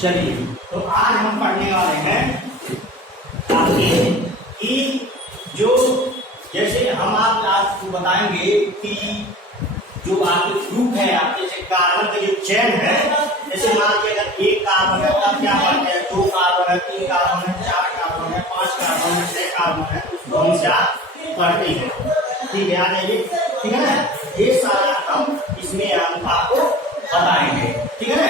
चलिए, तो आज हम पढ़ने वाले हैं आपके कि जो जैसे हम आप आपको बताएंगे कि जो आपके ग्रुप है आप जैसे कार्बन का जो चेन है, जैसे मान लीजिए अगर एक कार्बन है तब क्या बात है, 2 कार्बन है, 3 कार्बन है, 4 कार्बन है, 5 कार्बन है, 6 कार्बन है, उसको हम क्या पढ़ते हैं। ठीक है, आ जाइए। ठीक है ना, ये सारा हम इसमें हम आपको बताएंगे। ठीक है ना,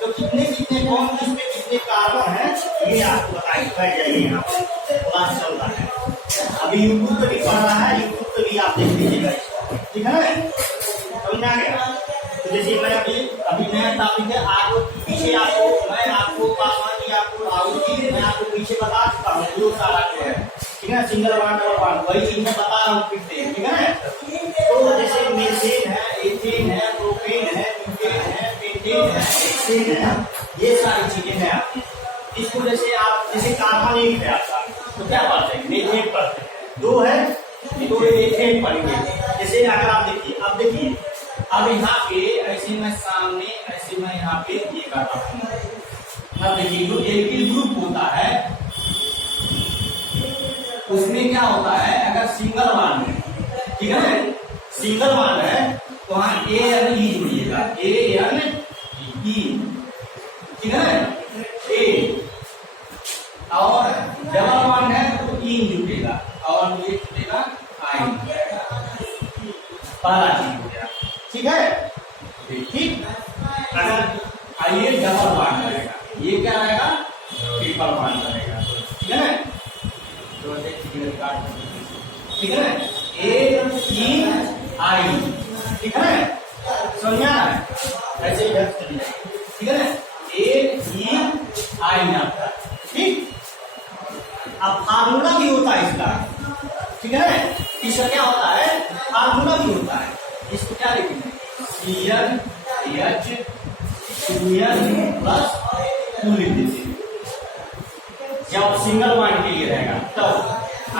तो कितने कितने कौन किसमें कितने कार्बन है ये आपको बताएंगे। बैठ जाइए, यहाँ पर क्लास चल रहा है, अभी यूट्यूब पे भी पढ़ रहा है, यूट्यूब पे भी आप देख लीजिएगा। ठीक है ना, समझ आ गया। तो जैसे मैं अभी नया टॉपिक है, आगे पीछे आपको मैं आपको पासवर्ड आपको राहुल मैं आपको पीछे बता चुका हूँ जो सारा जो है। ठीक है, सिंगल वन डबल वन वही चीज मैं बता रहा हूँ फिर से। ठीक है ना, तो जैसे मीथेन है, एथेन है, प्रोपेन है, ब्यूटेन है, पेंटेन है, हेक्सेन है, ये सारी चीजें हैं आपकी। इसको जैसे आप जैसे कार्बन एक है आपका, तो क्या पढ़ते हैं, मीथेन पढ़ते हैं। 2 है तो एथेन पढ़ेंगे। जैसे अगर आप देखिए, अब देखिए, अब यहाँ पे ऐसे मैं सामने ऐसे मैं यहाँ पे ये कर रहा हूँ। अब देखिए, जो एल्किल ग्रुप होता है उसमें क्या होता है, अगर सिंगल बॉन्ड है, ठीक है ना, सिंगल बॉन्ड है तो वहां ANE जुड़िएगा, ANE। ठीक है, ए और डबल बॉन्ड है तो इन जुड़ेगा और ये जुड़ेगा आइन। पहला चीज हो गया। ठीक है, ठीक। अगर आइए डबल बॉन्ड रहेगा, ये क्या रहेगा, ट्रिपल बॉन्ड रहेगा। ठीक है ना, तो ठीक है ना, AEI। ठीक है ना, समझा है, ऐसे ही चलिए। ठीक है ना, AEI आपका। ठीक, अब फार्मूला भी होता है इसका। ठीक है ना, इसका क्या होता है, फार्मूला भी होता है। इसको क्या लिखेंगे, CnH2n प्लस 2 लिख दीजिए जब सिंगल बॉन्ड के लिए रहेगा। तब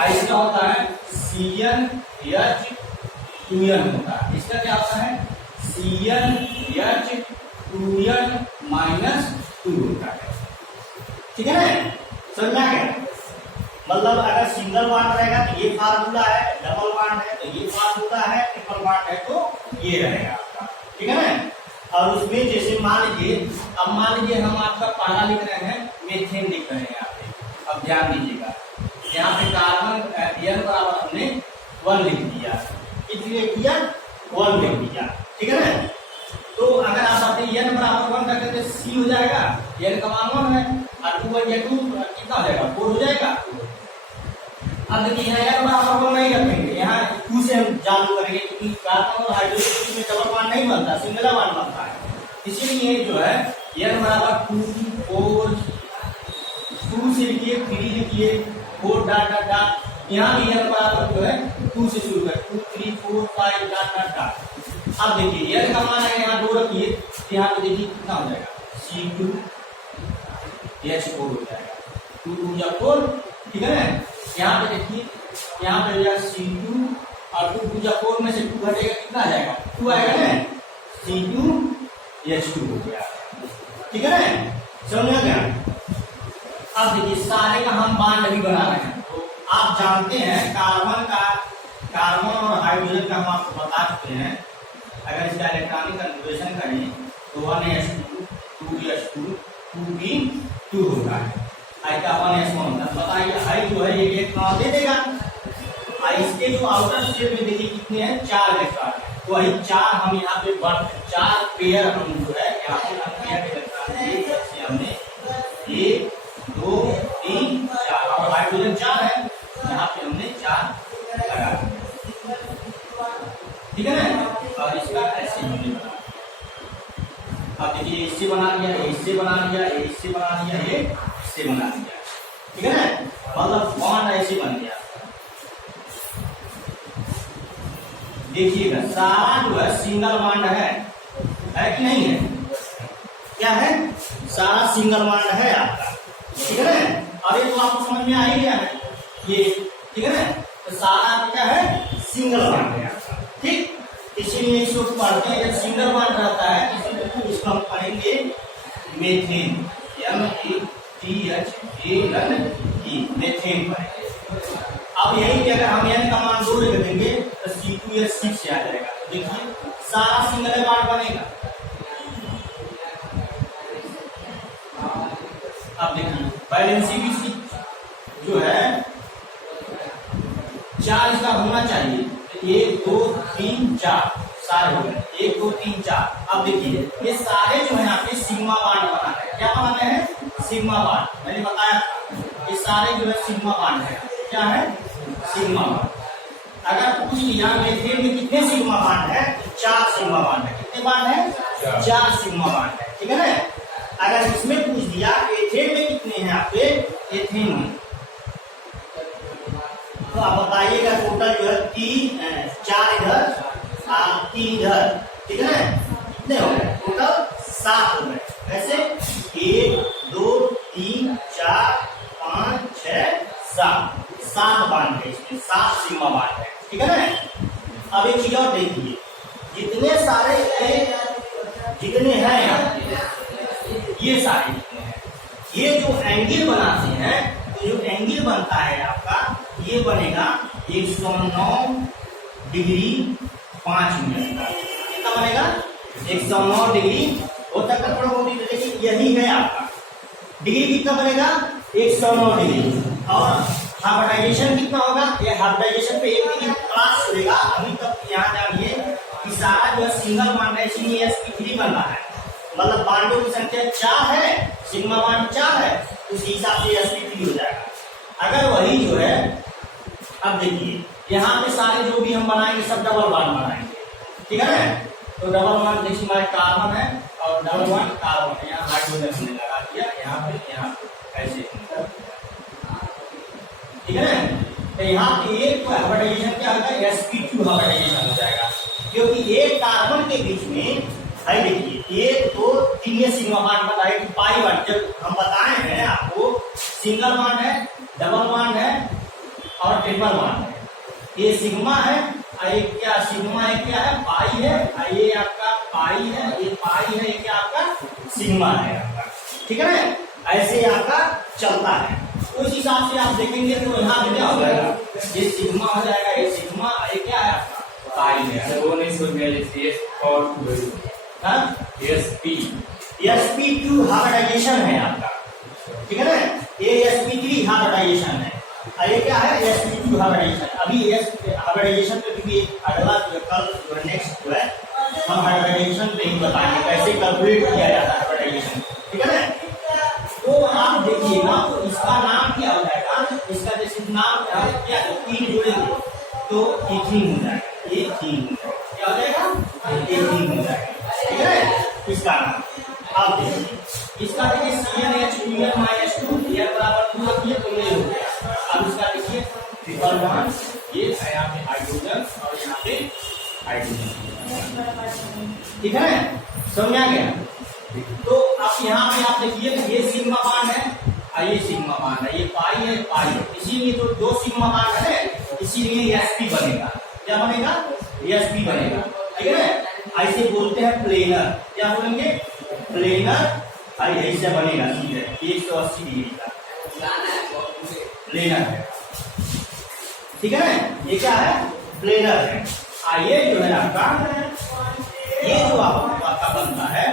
इसका होता है CnH2n होता है। इसका क्या होता है, CnH2n -2 होता है। ठीक है ना, समझा गया। मतलब अगर सिंगल बॉन्ड रहेगा तो ये फार्मूला है, डबल बॉन्ड है तो ये फार्मूला है, ट्रिपल बॉन्ड है तो ये रहेगा आपका। ठीक है ना, और उसमें जैसे मान लीजिए, अब मान लीजिए हम आपका पहला लिख रहे हैं, मीथेन लिख रहे हैं यहाँ पे। अब ध्यान दीजिएगा, यहाँ पे कार्बन N बराबर हमने 1 लिख दिया, कितनी लिख दिया, 1 लिख दिया। ठीक है ना, तो अगर आप अपने N बराबर 1 रखें तो C हो जाएगा, N का मान 1 है और 2 कितना हो जाएगा, 4 हो जाएगा। अब देखिए यहाँ N बराबर 1 नहीं रखेंगे, यहाँ 2 से हम चालू करेंगे क्योंकि कार्बन और हाइड्रोजन में डबल बॉन्ड नहीं बनता, सिंगल बॉन्ड बनता है। इसीलिए जो है N बराबर 2 4 2 से लिखिए, 3 लिखिए, 4 डॉट डॉट डॉट। यहाँ भी N बराबर जो है 2 से शुरू कर, 2 3 4 5 डॉट डॉट डॉट। अब देखिए N का मान है यहाँ 2 रखिए, यहाँ पे देखिए कितना हो जाएगा, C2H4 हो जाएगा, 2 2 या 4। ठीक है ना, यहाँ पे देखिए, यहाँ पे हो जाएगा C2 और 2 2 या 4 में से 2 घटेगा, कितना आ जाएगा, 2 आएगा ना, C2H2 हो गया। ठीक है ना, समझ गया। अब देखिए सारे का हम बॉन्ड अभी बना रहे हैं, तो आप जानते हैं कार्बन और हाइड्रोजन का हम आपको बता चुके हैं। अगर इसका इलेक्ट्रॉनिक कन्फिगरेशन करें तो 1s2 2s2 2p2 होता है, I का 1s1 होता है। बताइए I जो है ये इलेक्ट्रॉन दे देगा, इसके जो आउटर शेल में देखिए कितने हैं, 4 इलेक्ट्रॉन। तो वही 4 हम यहाँ पे 4 पेयर हम जो है यहाँ पे पेयर इलेक्ट्रॉन हमने 1 2 3 4 और हाइड्रोजन 4 है, यहाँ पे हमने 4 लगा। ठीक है ना, और इसका ऐसे हमने बना। अब देखिए इससे बना लिया, इससे बना लिया, इससे बना लिया, ये इससे बना लिया। ठीक है ना, मतलब बॉन्ड ऐसे बन गया। देखिएगा सारा जो है सिंगल बॉन्ड है कि नहीं है, क्या है, सारा सिंगल बॉन्ड है आपका। ठीक है ना, अब ये तो आपको समझ में आ ही गया है ये। ठीक है ना, तो सारा क्या है, सिंगल बॉन्ड है आपका। ठीक, इसीलिए इसको पढ़ते हैं, जब सिंगल बॉन्ड रहता है इसको हम पढ़ेंगे मीथेन METHANE मेथेन बनेगा। अब यही कि अगर हम n का मान 2 लिख देंगे तो C2H6 से आ जाएगा। देखिए सारा सिंगल बॉन्ड बनेगा। अब देखिए वैलेंसी भी जो है 4 इसका होना चाहिए। 1 2 3 4 सारे हो गए। 1 2 3 4। अब देखिए ये सारे जो है आपके सिग्मा बॉन्ड बनाना है। क्या बनाना है? Sigma bond. मैंने बताया ये सारे जो है सिग्मा बॉन्ड है। क्या है? Sigma bond. अगर पूछ लिया मेथेन में कितने सिग्मा बॉन्ड है? 4 सिग्मा बॉन्ड है। कितने बॉन्ड है? 4 सिग्मा बॉन्ड है। ठीक है ना? अगर इसमें पूछ दिया एथेन में कितने हैं आपके? एथेन में तो आप बताइएगा टोटल जो है 4 इधर 3 इधर। ठीक है ना? कितने हो गए? टोटल 7 हो गए। ऐसे 1 2 3 4 5 6 7 बांध है। इसमें 7 सिग्मा बांध है। ठीक है ना? अब एक चीज और देखिए जितने सारे जितने हैं ये सारे जितने हैं ये जो एंगल बनाते हैं तो जो एंगल बनता है आपका ये बनेगा 109 डिग्री 5 मिनट का। कितना बनेगा? 109 डिग्री हो सकता थोड़ा बहुत, लेकिन यही है आपका डिग्री। कितना बनेगा? 109 डिग्री। और हाइब्रिडाइजेशन कितना होगा? ये हाइब्रिडाइजेशन पे एक डिग्री क्लास होगा। अभी तक यहाँ जानिए कि सारा जो सिंगल बॉन्ड है इसलिए sp3 बन रहा है। मतलब बॉन्डों की संख्या 4 है, सिग्मा बॉन्ड 4 है, उस हिसाब से sp3 हो जाएगा। अगर वही जो है अब देखिए यहाँ पे सारे जो भी हम बनाएंगे सब डबल बॉन्ड बनाएंगे। ठीक है ना? तो डबल बॉन्ड देखिए हमारे कार्बन है और डबल बॉन्ड कार्बन है। यहाँ हाइड्रोजन हमने लगा दिया यहाँ पे ऐसे। ठीक है ना? तो यहाँ पे एक हाइब्रिडाइजेशन क्या होगा? sp2 हाइब्रिडाइजेशन हो जाएगा क्योंकि एक कार्बन के बीच में है। देखिए 1 2 3 सिग्मा बॉन्ड बताए कि पाई बॉन्ड जब हम बताए हैं आपको सिंगल बॉन्ड है, डबल बॉन्ड है और ट्रिपल बॉन्ड है। ये सिग्मा है और ये क्या सिग्मा है? क्या है? पाई है। ये आपका पाई है, ये पाई है, ये क्या आपका सिग्मा है आपका। ठीक है ना? ऐसे आपका चलता है। उस हिसाब से आप देखेंगे तो यहाँ पे क्या हो जाएगा? ये सिग्मा हो जाएगा, ये सिग्मा, ये क्या है आपका? पाई है। वो नहीं समझ में sp2 हाइब्रिडाइजेशन है आपका। ठीक है ना? ये sp3 हाइब्रिडाइजेशन है और ये क्या है? sp2 hybridisation. अभी हाइब्रिडाइजेशन पे भी अगला कल नेक्स्ट जो है हम हाइब्रिडाइजेशन पे ही बताएंगे कैसे कैलकुलेट किया जाता है हाइब्रिडाइजेशन। ठीक है ना? तो आप देखिएगा तो इसका नाम क्या हो जाएगा? इसका जैसे नाम क्या 3 जोड़ेंगे तो एथीन हो जाएगा। एथीन क्या हो जाएगा? एथीन हो जाएगा। ठीक है? इसका नाम आप देखिए इसका देखिए CnH2 ये बराबर 2 रखिए तो ये हो गया। अब इसका देखिए ट्रिपल बॉन्ड, ये यहाँ पे हाइड्रोजन और यहाँ पे हाइड्रोजन। ठीक है? समझ आ गया? तो अब यहाँ पे आप देखिए ये सिग्मा बॉन्ड है और ये सिग्मा बॉन्ड है। ये पाई है, पाई है। इसीलिए तो 2 सिग्मा बॉन्ड है, इसीलिए sp बनेगा। क्या बनेगा? sp बनेगा। ठीक है? ऐसे बोलते हैं प्लेनर। क्या बोलेंगे? प्लेनर। ऐसे बनेगा सीधे 180 डिग्री का प्लेनर है। ठीक है ना? ये क्या है? प्लेनर है। ये जो है आपका ये जो आपका बनता है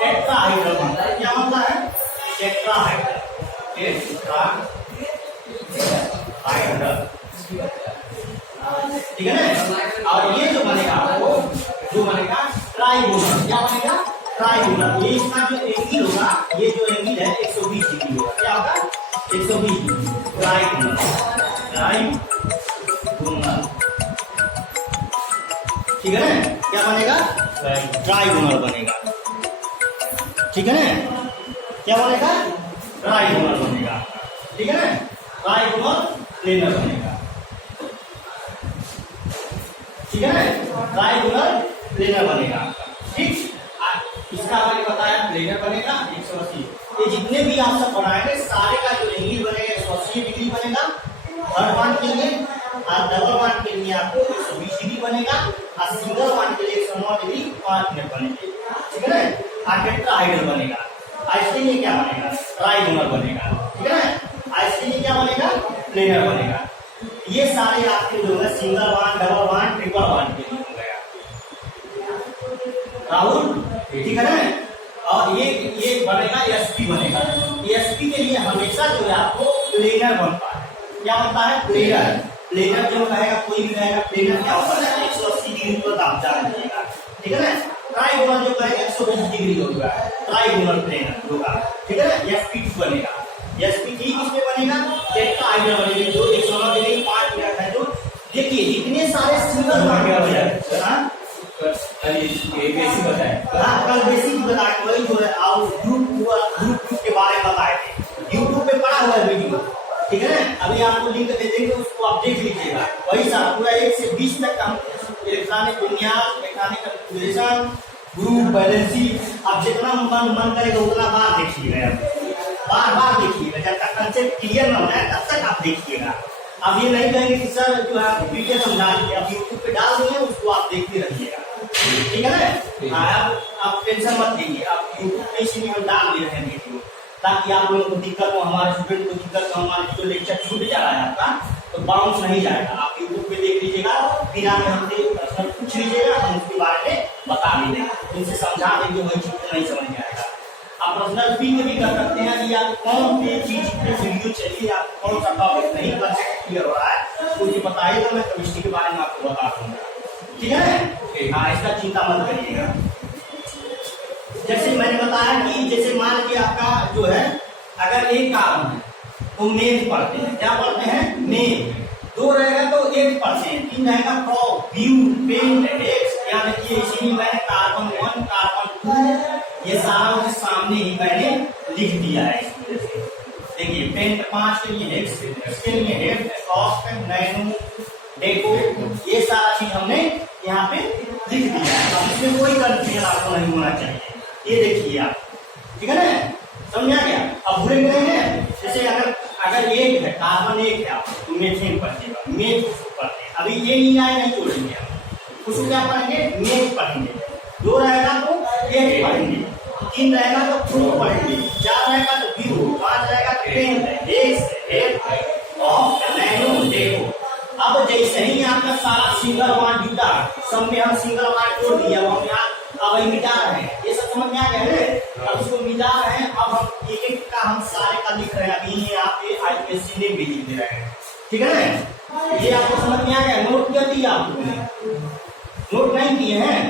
टेट्राहाइड्रल बनता है। क्या बनता है? टेट्राहाइड्रल। टेट्राहाइड्रल। ठीक है ना? और ये जो बनेगा आपको जो बनेगा ट्राइगोनल। क्या बनेगा? ट्राइगोनल। ये इसका जो एंगल होगा ये जो एंगल है 120 डिग्री होगा। क्या होगा? 120 डिग्री। ट्राइगोनल। ट्राइगोनल। ठीक है ना? क्या बनेगा? ट्राइगोनल बनेगा। ठीक है ना? क्या बनेगा? ट्राइगोनल बनेगा। ठीक है ना? ट्राइगोनल प्लेनर बनेगा। ठीक है ना? ट्राइगोनल प्लेनर बनेगा। ठीक? इसका मैंने बताया प्लेनर बनेगा 180। ये जितने भी आप सब बनाएंगे सारे का जो एंगल बनेगा 180 डिग्री बनेगा हर बॉन्ड के लिए। और डबल बॉन्ड के लिए आपको 120 डिग्री बनेगा और सिंगल बॉन्ड के लिए 109 डिग्री 5 मिनट बनेगी। ठीक है ना? और टेट्राहाइड्रल बनेगा। आइसटीन ये क्या बनेगा, ट्राइगोनल बनेगा, ठीक है ना। आइसटीन ये क्या बनेगा, प्लेनर बनेगा। ये सारे आपके जो है single bond, double bond, triple bond के लिए हो गया राहुल, ठीक है ना। और ये बनेगा sp बनेगा। sp के लिए हमेशा जो है आपको प्लेनर बनता है। क्या बनता है, प्लेनर। प्लेनर जो कहेगा कोई भी कहेगा प्लेनर क्या होता है, 180 डिग्री पर आप जान लीजिएगा, ठीक है ना। ट्राइगोनल जो कहेगा 120 डिग्री होगा, ट्राइगोनल प्लेनर होगा, ठीक है ना। sp2 बनेगा। sp3 किसमें बनेगा, टेट्राहेड्रल बनेगा, जो 109 डिग्री 5 मिनट है। जो देखिए इतने सारे सिंगल बॉन्ड हो जाए, हां बेसिक बताए, कल बेसिक बताए, वही जो है आप ग्रुप के बारे में बताए थे, यूट्यूब पे पड़ा हुआ है वीडियो, ठीक है ना। अभी आपको लिंक दे देंगे, उसको आप देख लीजिएगा। वही सारा पूरा 1 से 20 तक हम इलेक्ट्रॉनिक विन्यास, मैकेनिकल कैलकुलेशन, ग्रुप बैलेंसी, आप जितना मन करेगा उतना बार देखिएगा, बार देखिएगा, जब तक कंसेप्ट क्लियर ना हो जाए तब तक आप देखिएगा। अब ये नहीं कहेंगे कि सर जो है वीडियो समझा दिए, अब यूट्यूब पे डाल दिए, उसको आप देखते रहिएगा, ठीक है ना। आप टेंशन मत लीजिए, आप यूट्यूब पे इसलिए हम डाल दे रहे हैं वीडियो, ताकि आप लोगों को दिक्कत हो, हमारे स्टूडेंट को दिक्कत हो, हमारे जो लेक्चर छूट जा रहा है आपका तो बाउंस नहीं जाएगा। आप यूट्यूब पे देख लीजिएगा, फिर आप हमसे प्रश्न पूछ लीजिएगा, हम उसके बारे में बता भी देंगे, इनसे समझा देंगे, वही चीज को नहीं समझ में आएगा। आप पर्सनल फील भी कर सकते हैं कि आप कौन सी चीज पे वीडियो चाहिए, आप कौन सा टॉपिक नहीं कंसेप्ट क्लियर हो रहा है, मुझे बताइएगा, मैं केमिस्ट्री के बारे में आपको बता दूंगा, ठीक है। हाँ, इसका चिंता मत करिएगा। जैसे मैंने बताया कि जैसे मान लीजिए आपका जो है अगर एक कार्बन है तो मेन पढ़ते हैं, क्या पढ़ते हैं, मेन। 2 रहेगा तो 8 पढ़ते हैं, 3 रहेगा प्रोप, व्यू, पेंट, एक्स। क्या देखिए इसीलिए मैंने कार्बन 1, कार्बन 2 ये सारा उसके सामने ही मैंने लिख दिया है। देखिए पेंट 5 के लिए हेक्स, इसके लिए हेड, सॉफ्ट, नैनो, डेको, ये सारा चीज हमने यहाँ पे लिख दिया है। अब इसमें कोई कंफ्यूजन आपको नहीं होना चाहिए, ये देखिए आप, ठीक है ना, समझा गया। अब भूले नहीं है, जैसे अगर एक है कार्बन 1 है, आप तो मीथेन पढ़िएगा, मेथ पढ़ते हैं। अभी ये नहीं आए नहीं छोड़ेंगे हम, उसको क्या पढ़ेंगे, मेथ पढ़ेंगे। 2 रहेगा तो एक पढ़ेंगे, 3 रहेगा तो फ्रूट पढ़ेंगे, 4 रहेगा तो व्यू, 5 रहेगा तो पेंट, एक्स, ऑफ, नैनो, डेको। अब जैसे ही आपका सारा सिंगल बॉन्ड जुटा, सब में हम सिंगल बॉन्ड जोड़ दिया, हम यहाँ अब मिटा रहे हैं, ये सब समझ में आ गया है। अब इसको मिटा रहे हैं, अब हम एक एक का हम सारे का लिख रहे हैं। अभी यहाँ पे आईपीएससी ने भी लिख दे रहे हैं, ठीक है ना। ये आपको समझ में आ गया, नोट कर दिया आप लोगों ने, नोट नहीं किए हैं,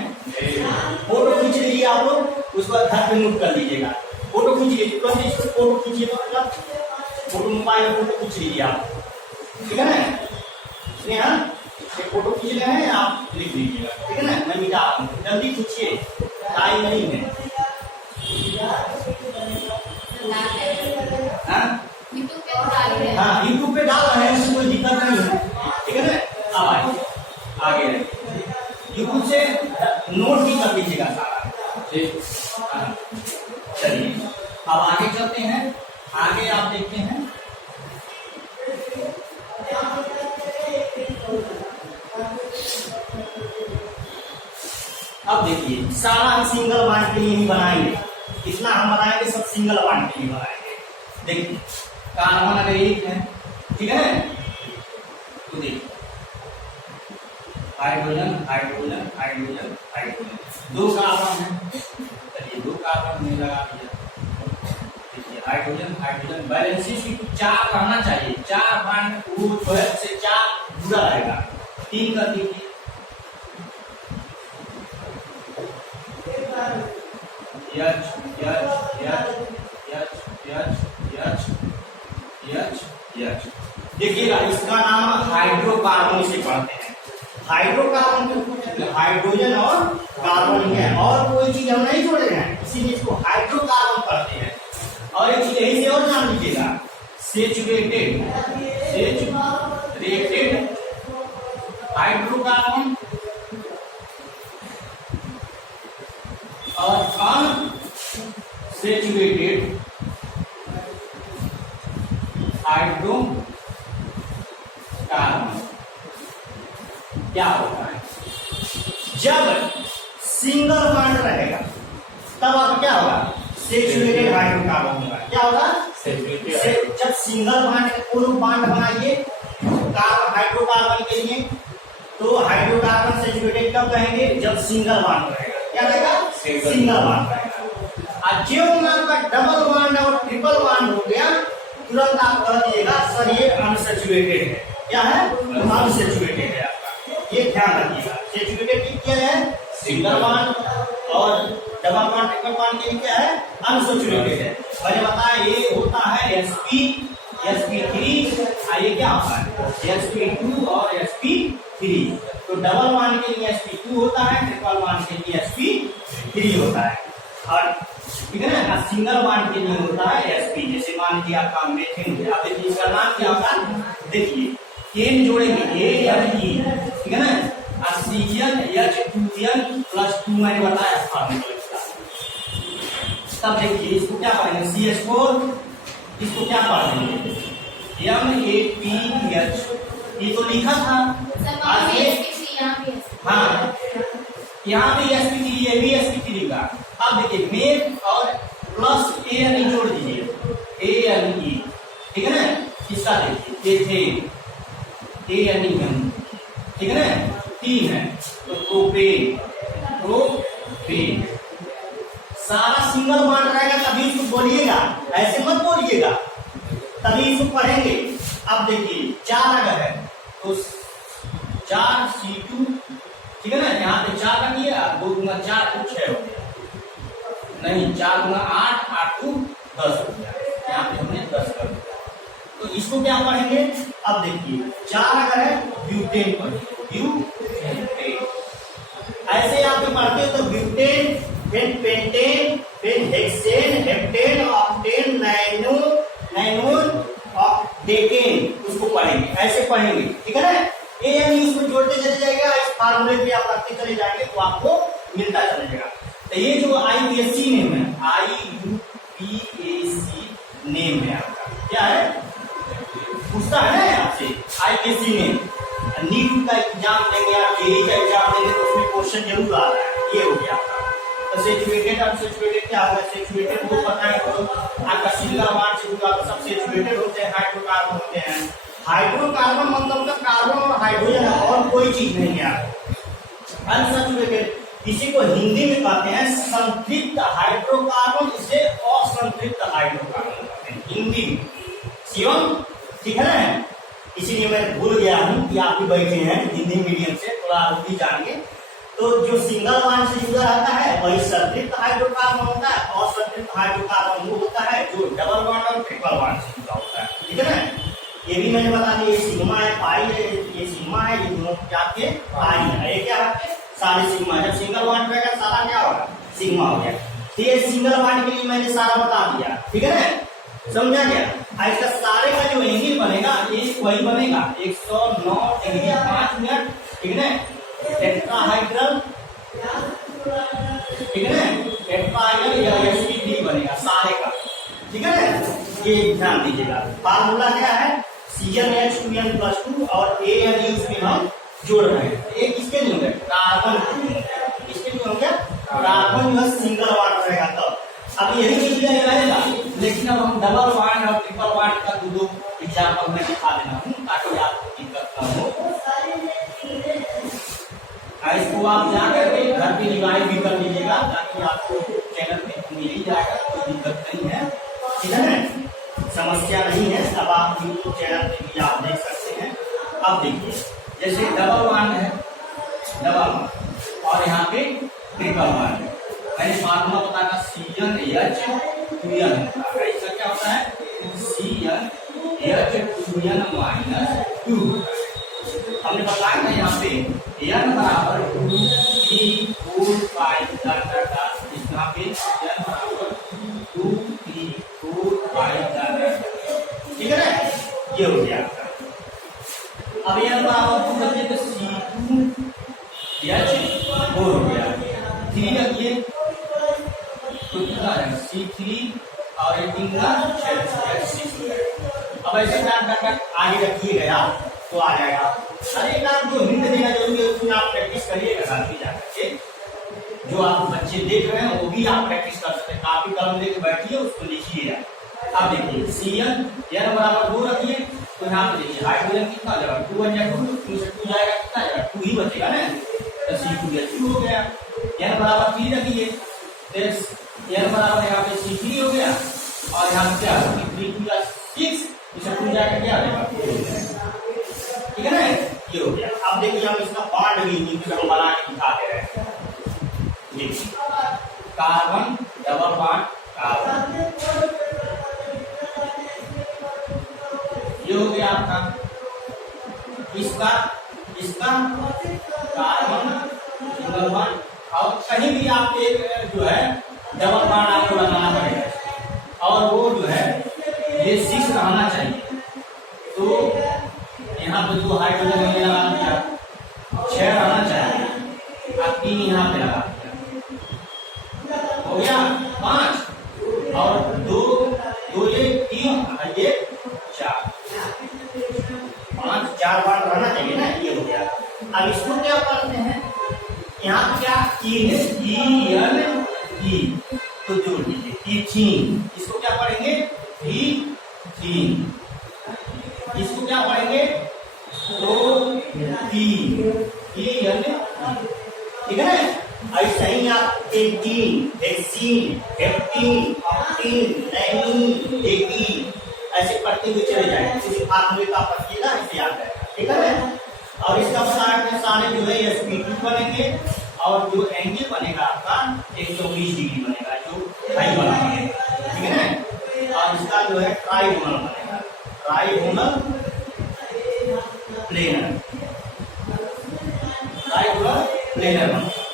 फोटो खींच लीजिए आप लोग, उसको घर पे नोट कर लीजिएगा। फोटो खींच लीजिए, फोटो खींचिए, मतलब फोटो मोबाइल फोटो खींच लीजिए आप, ठीक है ना। यहाँ फोटो खींच रहे हैं, आप लिख लीजिएगा, ठीक है ना। मैं मिटा जल्दी खींचिए, टाइम नहीं है। हाँ यूट्यूब पे डाल रहे हैं, कोई दिक्कत नहीं है, ठीक है ना। अब आगे यूट्यूब से नोट भी कर लीजिएगा सारा, ठीक। चलिए अब आगे चलते हैं। आगे आप देखते हैं अब देखिए सारा हम सिंगल बॉन्ड के लिए ही बनाएंगे, इतना हम बनाएंगे सब सिंगल बॉन्ड के लिए बनाएंगे। देखिए कार्बन अगर 1 है, ठीक है, तो देखिए hydrogen hydrogen hydrogen hydrogen, 2 carbon है, चलिए 2 कार्बन में लगा दिया। देखिए हाइड्रोजन हाइड्रोजन बैलेंसी 4 रहना चाहिए, 4 बॉन्ड वो से 4 जुड़ा रहेगा। 3 कर दीजिए, यच यच यच यच यच यच यच यच। देखिएगा इसका नाम हाइड्रोकार्बन से पढ़ते हैं। हाइड्रोकार्बन में हाइड्रोजन और कार्बन है, और कोई चीज हम नहीं जोड़ रहे हैं, इसीलिए इसको हाइड्रोकार्बन पढ़ते हैं। और एक चीज यही से और जान लीजिएगा, सेचुरेटेड हाइड्रोकार्बन और अनसेचुरेटेड हाइड्रोकार्बन क्या होता है, जब सिंगल बॉन्ड रहेगा तब आप क्या होगा, सेचुरेटेड हाइड्रोकार्बन होगा। क्या होगा? जब सिंगल बॉन्ड कोई बॉन्ड बनाइए हाइड्रोकार्बन के लिए, तो हाइड्रोकार्बन सेचुरेटेड कब कहेंगे? जब सिंगल बॉन्ड रहेगा। क्या रहेगा? सिंगल बॉन्ड रहेगा। और जो आपका डबल बॉन्ड और ट्रिपल बॉन्ड हो गया, तुरंत आप कह दीजिएगा सर ये अनसेचुरेटेड है। क्या है? अनसेचुरेटेड है आपका। ये ध्यान रखिएगा। सेचुरेटेड क्या है? सिंगल बॉन्ड, और डबल बॉन्ड ट्रिपल बॉन्ड के लिए क्या है? अनसेचुरेटेड है। मैंने बताया ये होता है sp3, और ये क्या होता है? sp2 और sp3। तो डबल बॉन्ड के लिए sp2 होता है, ट्रिपल बॉन्ड के लिए sp3 होता है। और ठीक है ना, सिंगल बॉन्ड के लिए होता है sp। जैसे मान लीजिए आपका मेथेन है, आप देखिए इसका नाम क्या होता है? देखिए केन जोड़ेंगे ANE, ठीक है ना, CnH2n+2 मैंने बताया फॉर्मूला इसका। तब देखिए इसको क्या पढ़ेंगे? CH4, इसको क्या पढ़ेंगे? MAPH, ये तो लिखा था। हाँ, यहाँ भी sp3, ये भी sp3 का। अब देखिए मेप और प्लस ANE जोड़ दीजिए, ANE, ठीक है ना। इसका देखिए ANE, ठीक है ना, 3 है तो प्रोपेन, सारा सिंगल बॉन्ड रहेगा तभी इसको बोलिएगा, ऐसे मत बोलिएगा, तभी इसको पढ़ेंगे। अब देखिए 4 अगर है तो 4C2, ठीक है ना, यहाँ पे 4 रखिए, 2 × 4 तो 6 हो गया, नहीं 4 × 8, 8 × 10 हो गया, यहाँ पे हमने 10 कर दिया। तो इसको क्या पढ़ेंगे? अब देखिए 4 अगर है ब्यूटेन पढ़िए, ब्यूटेन। ऐसे आप पढ़ते हो तो ब्यूटेन, फिर पेंटेन, फिर हेक्सेन, हेप्टेन, ऑक्टेन, नाइनोन और डेकेन, उसको पढ़ेंगे, ऐसे पढ़ेंगे, ठीक है ना। ANE इसको जोड़ते चले जाएगा, इस फार्मूले पे आप रखते चले जाएंगे तो आपको मिलता चलेगा। तो ये जो IUPAC नेम है, IUPAC नेम है आपका, क्या है? पूछता है ना आपसे IUPAC नेम। नीट का एग्जाम देंगे आप, जेईई का एग्जाम देंगे तो उसमें क्वेश्चन जरूर आ रहा है। ये हो गया आपका। तो सेचुरेटेड, अनसेचुरेटेड क्या होगा? सेचुरेटेड को पता है तो आपका सिंगल बॉन्ड से जुड़ा सब सेचुरेटेड होते हैं, हाइड्रोकार्बन होते हैं। हाइड्रोकार्बन मतलब तो कार्बन और हाइड्रोजन, और कोई चीज नहीं है। अनसेचुरेटेड इसी को हिंदी में कहते हैं संतृप्त हाइड्रोकार्बन, इसे असंतृप्त हाइड्रोकार्बन कहते हैं हिंदी में। शिवम, ठीक है ना। इसीलिए मैं भूल गया हूँ कि आप भी बैठे हैं हिंदी मीडियम से, थोड़ा हिंदी जानिए। तो जो सिंगल बॉन्ड से जुड़ा रहता है वही संतृप्त हाइड्रोकार्बन होता है, और असंतृप्त हाइड्रोकार्बन वो होता है जो डबल बॉन्ड और ट्रिपल बॉन्ड से जुड़ा होता है, ठीक है ना। ये भी मैंने बता दिया, ये सिग्मा है, पाई है, ये सिग्मा है, ये दोनों क्या आपके पाई है, ये क्या है? सारे सिग्मा। जब सिंगल बॉन्ड रहेगा सारा क्या होगा? सिग्मा हो गया। तो ये सिंगल बॉन्ड के लिए मैंने सारा बता दिया, ठीक है ना, समझा गया। इसका सारे का जो एंगल बनेगा एक वही बनेगा 109 डिग्री 5 मिनट, ठीक है ना। टेट्राहाइड्रल, ठीक है ना, टेट्राहाइड्रल या sp3 बनेगा सारे का, ठीक है ना। ये ध्यान दीजिएगा। फार्मूला क्या है? CnH2n+2 और ANE इसमें हम जोड़ रहे हैं। एक किसके लिए होगा? कार्बन, किसके लिए होगा? कार्बन जो सिंगल बॉन्ड रहेगा तब। अब यही चीज रहेगा, लेकिन अब हम डबल बॉन्ड और ट्रिपल बॉन्ड का दो एग्जाम्पल में दिखा देना हूँ ताकि आपको दिक्कत ना हो। इसको आप जाकर के घर पे रिवाइज भी कर लीजिएगा ताकि आपको चैनल में मिल ही जाएगा, कोई दिक्कत नहीं है, ठीक है ना, समस्या नहीं है। अब आप यूट्यूब चैनल पे भी आप देख सकते हैं। अब देखिए जैसे डबल बॉन्ड है, डबल बॉन्ड, और यहाँ पे ट्रिपल बॉन्ड है। मैंने फार्मूला बताया CnH2n, इसका क्या होता है? CnH2n-2। हमने बताया ना यहाँ पे n बराबर 2, 3, 4, 5 यहाँ पे n बराबर 2, 3, 4, 5 ठीक है ना। ये हो गया आपका। अब n बराबर 2 रखिए तो C2H4 हो गया, 3 रखिए तो कितना है? C3 और 3 का 6। अब ऐसे कर आगे रखिएगा तो आ जाएगा। अरे एक आप जो हिंट देना जरूरी है उसमें आप प्रैक्टिस करिएगा साथ ही जाकर के। जो आप बच्चे देख रहे हैं वो भी आप प्रैक्टिस कर सकते हैं। कापी कलम लेके बैठिए, उसको लिखिए। आप देखिए Cn n बराबर 2 रखिए, तो यहाँ पे देखिए हाइड्रोजन कितना हो जाएगा 2 बन जाएगा, 2 से 2 जाएगा कितना जाएगा 2 ही बचेगा ना, तो C2H2 हो गया। n बराबर 3 रखिए, तो n बराबर यहाँ पे C3 हो गया, और यहाँ पे क्या 3 + 6 इसे 2 जाएगा क्या आ जाएगा, ठीक है ना, ये हो गया। अब देखिए हम इसका बॉन्ड भी हम बना के दिखा दे रहे हैं। देखिए कार्बन डबल बॉन्ड कार्बन, ये हो गया आपका। इसका कार्बन सिंगल बॉन्ड, और कहीं भी आप एक जो है डबल बॉन्ड आपको लगाना पड़ेगा, और वो जो है ये 6 रहना चाहिए। तो यहाँ पे 2 हाइड्रोजन मैंने लगा दिया, 6 रहना चाहिए, आप 3 यहाँ पे लगा दिया, हो गया 5, और 2 ये 3 ये 4, 5 4 बार रहना चाहिए ना, ये हो गया। अब इसको क्या करते हैं, यहाँ क्या EN तो जोड़ दीजिए इथीन, इसको क्या पढ़ेंगे इथीन, इसको क्या पढ़ेंगे प्रोटीन, ठीक है ना। ऐसा ही आप एटीन, हेक्सीन, हेप्टीन, ऑक्टीन, लाइमीन, एटीन ऐसे पढ़ते हुए चले जाएंगे। किसी फार्मूले का पढ़िएगा, इसे याद रहेगा, ठीक है ना। और इसका सारे जो है sp2 बनेंगे, और जो एंगल बनेगा आपका 120 डिग्री बनेगा, जो हाई वाला बनेगा, ठीक है ना। और इसका जो है ट्राइगोनल बनेगा, ट्राइगोनल प्लेनर, ट्राइगोनल प्लेनर,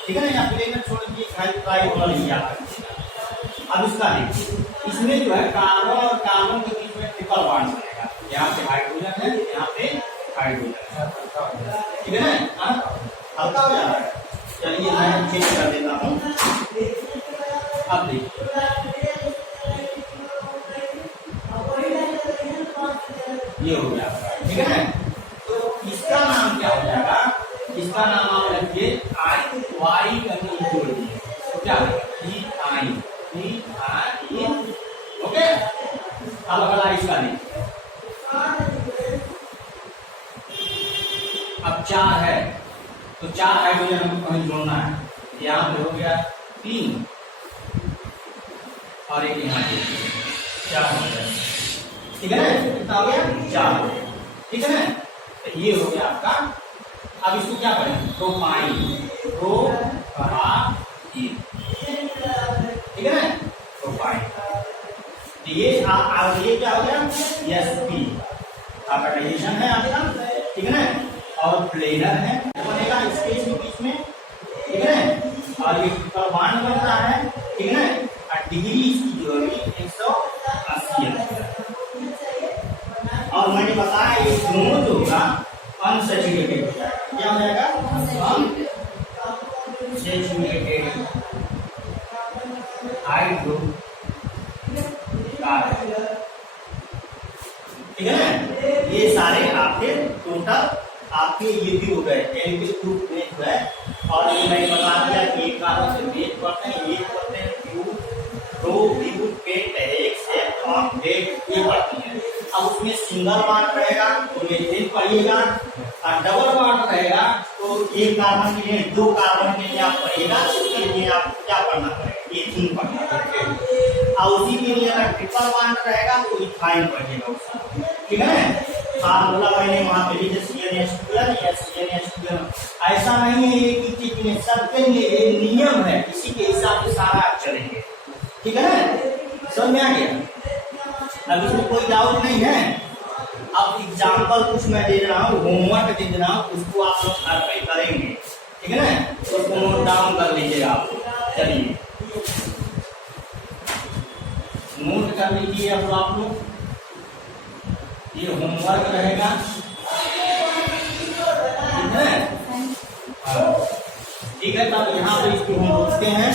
ठीक है ना। यहाँ प्लेनर छोड़ दीजिए, ट्राइगोनल ही याद रखिएगा। अब इसका देखिए, इसमें जो है कार्बन और कार्बन के बीच में ट्रिपल बॉन्ड बनेगा, यहाँ पे हाइड्रोजन है, यहाँ पे हाइड्रोजन है, ठीक है ना। हल्का हो जा रहा है, चलिए मैं चेक कर देता हूँ। अब देखिए ये हो गया, ठीक है ना। तो इसका नाम क्या हो जाएगा, इसका नाम आप रखिए वाई करके जोड़ दिए, तो क्या आई, ओके। अब अगला इसका देखिए, अब 4 है, तो 4 हाइड्रोजन हमको कहीं जोड़ना है, यहाँ पे हो गया 3, और एक यहाँ पे 4 हो गया, ठीक है ना। कितना हो गया 4, ठीक है ना। तो ये हो गया आपका। अब इसको क्या करें, प्रोपाइन, ठीक है ना, प्रोपाइन। ये क्या हो गया sp, आपका डाइजेशन है आपका, ठीक है ना। और प्लेनर है बनेगा स्पेस के बीच में, ठीक है ना। और ये बॉन्ड बनता है, ठीक है ना। और डिग्री इसकी जो है 180 है, और मैंने बताया ये दोनों जो होगा अनसैचुरेटेड हो जाएगा, क्या हो जाएगा अनसैचुरेटेड हाइड्रोकार्बन, ठीक है ना। ये सारे आपके टोटल आपके ये भी हो गए, एलिमेंट ग्रुप में जो है। और ये मैंने बता दिया कि एक कार्बन से बेस पढ़ते हैं, ये पढ़ते हैं but, pro but, pent, hex, alcohol, डेट, ये पढ़ते हैं। अब उसमें सिंगल बॉन्ड रहेगा तो मीथेन पढ़िएगा, और डबल बॉन्ड रहेगा तो एक कार्बन के लिए 2 कार्बन के लिए आप पढ़िएगा, उसके लिए आप क्या पढ़ना पड़ेगा, एथीन पढ़ना पड़ेगा। और उसी के लिए अगर ट्रिपल बॉन्ड रहेगा तो इथाइन पढ़िएगा उसका, ठीक है ना। फार्मूला मैंने वहां पे लिखे CnH2n या CnH2n, ऐसा नहीं है एक ही सबके लिए एक नियम है, इसी के हिसाब से सारा आप चलेंगे, ठीक है ना। समझ में आ गया, अब इसमें कोई डाउट नहीं है। अब एग्जाम्पल कुछ मैं दे रहा हूँ, होमवर्क दे रहा हूँ, उसको आप लोग घर पे करेंगे, ठीक है ना। तो उसको नोट डाउन कर लीजिएगा आप, चलिए नोट कर लीजिए। अब आप लोग ये होमवर्क रहेगा, ठीक है। तब यहाँ पे इसको हम रोकते हैं।